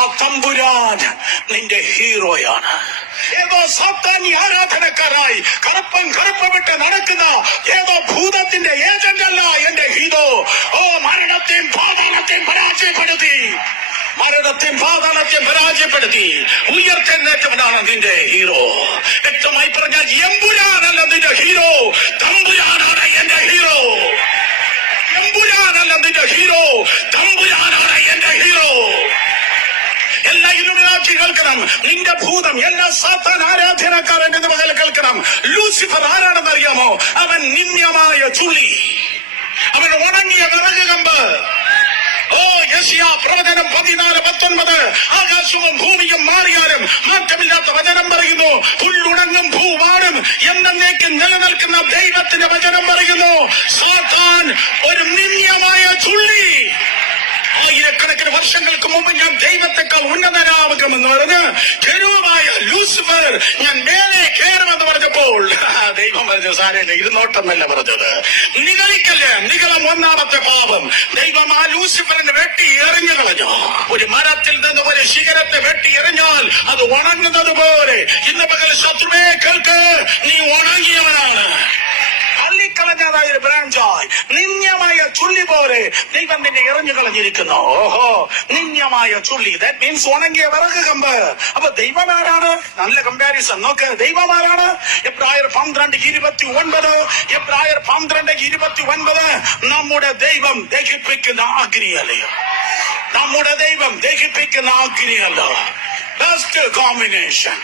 ആ തമ്പുരാൻ നിന്റെ ഹീറോയാണ്. ഏതോ സാത്താനി ആരാധനക്കാരായി കറുപ്പൻ കറുപ്പമിട്ട് നടക്കുന്ന ഏതോ ഭൂതത്തിന്റെ ഏജന്റ് അല്ല എന്റെ ഹീറോ. ഓ മരണത്തെയും പാതാളത്തെയും പരാജയപ്പെടുത്തി. മരണത്തെയും പാതാളത്തെയും പരാജയപ്പെടുത്തി. ഉയർത്തെന്നേറ്റവനാണ് നിന്റെ ഹീറോ വ്യക്തമായി പറഞ്ഞാൽ എമ്പുരാനല്ല നിന്റെ ഹീറോ തമ്പുരാനാണ് എന്റെ ഹീറോ എമ്പുരാനല്ല നിന്റെ ഹീറോ തമ്പുരാനാണ് എന്റെ ഹീറോ എല്ലാ ഇലുമിനാറ്റി കേൾക്കണം നിന്റെ ഭൂതം എല്ലാ സാത്താൻ ആരാധനക്കാരൻ എന്ന് പകൽ കേൾക്കണം. ലൂസിഫർ ആരാണെന്ന് അറിയാമോ? അവൻ നിന്ദ്യമായ ചുള്ളി. അവൻ ഉണങ്ങിയ വിറക് കമ്പ്. ഓ യശിയ പ്രവചനം പതിനാല് പത്തൊൻപത്. ആകാശവും ഭൂമിയും മാറിയാലും മാറ്റമില്ലാത്ത വചനം പറയുന്നു. പുല്ലുണങ്ങും ഭൂവാടും എന്നേക്കും നിലനിൽക്കുന്ന ദൈവത്തിന്റെ വചനം പറയുന്നു. സാത്താൻ ഒരു നിന്ദ്യമായ ചുള്ളി. ആയിരക്കണക്കിന് വർഷങ്ങൾക്ക് മുമ്പ് ഞാൻ ദൈവത്തെക്കാൾ കെരുവായ ഞാൻ മേലെ കയറുമെന്ന് പറഞ്ഞപ്പോൾ ദൈവം പറഞ്ഞു സാരേണ്ട ഇരുന്നോട്ടെന്നല്ല പറഞ്ഞത്. നിഗളിക്കല്ല? നിഗളം ഒന്നാമത്തെ പാപം. ദൈവം ആ ലൂസിഫറിനെ വെട്ടി എറിഞ്ഞു കളഞ്ഞു. ഒരു മരത്തിൽ നിന്ന് ഒരു ശിഖരത്തെ വെട്ടി എറിഞ്ഞാൽ അത് ഉണങ്ങുന്നത് പോലെ. ഇന്ന് പകൽ ശത്രുവേ കേൾക്ക്. നീ ഉണങ്ങിയവനാണ് തള്ളിക്കളഞ്ഞതായ ഒരു ബ്രാഞ്ചായി. നിന്യമായ ചുള്ളി പോലെ ദൈവം നിന്നെ എറിഞ്ഞു കളഞ്ഞിരിക്കുന്നു. ഓഹോ നിന്യമായ ചുള്ളി. ദാറ്റ് മീൻസ് ഉണങ്ങിയ വിറക് കമ്പ്. അപ്പൊ ദൈവം ആരാണ്? നല്ല കമ്പാരിസൺ നോക്ക് ദൈവം ആരാണ്? എബ്രായർ പന്ത്രണ്ട് ഇരുപത്തി ഒൻപത് എബ്രായർ പന്ത്രണ്ട് ഇരുപത്തി ഒൻപത് നമ്മുടെ ദൈവം ദഹിപ്പിക്കുന്ന അഗ്നിയല്ലയോ നമ്മുടെ ദൈവം ദഹിപ്പിക്കുന്ന അഗ്നിയല്ല ബെസ്റ്റ് കോമ്പിനേഷൻ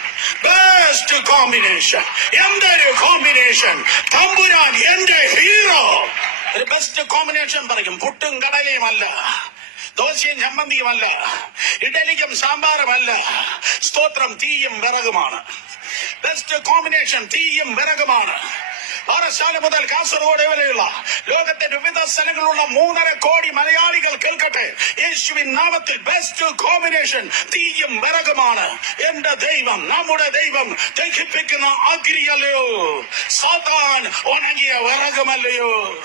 ബെസ്റ്റ് കോമ്പിനേഷൻ എന്തൊരു കോമ്പിനേഷൻ തമ്പുരാൻ എന്റെ ഹീറോ ഒരു ബെസ്റ്റ് കോമ്പിനേഷൻ പറയും. പുട്ടും കടലയും അല്ല. ദോശയും ചമ്മന്തിയുമല്ല ഇഡലിക്കും സാമ്പാറുമല്ല സ്തോത്രം തീയും വിറകുമാണ്. ബെസ്റ്റ് കോമ്പിനേഷൻ തീയും വിറകുമാണ്. പാറശാല മുതൽ കാസർഗോഡ് വരെയുള്ള ലോകത്തെ വിവിധ സ്ഥലങ്ങളിലുള്ള മൂന്നര കോടി യേശുവിൻ നാമത്തിൽ ബെസ്റ്റ് കോമ്പിനേഷൻ തീയും വിറകുമാണ് എന്റെ ദൈവം നമ്മുടെ ദൈവം ദഹിപ്പിക്കുന്ന അഗ്നിയല്ലയോ? സാത്താൻ ഉണങ്ങിയ വിറകുമല്ലയോ?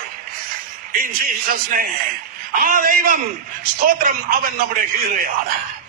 ഇൻ ജീസസ് ആ ദൈവം സ്തോത്രം അവൻ നമ്മുടെ ഹീറോയാണ്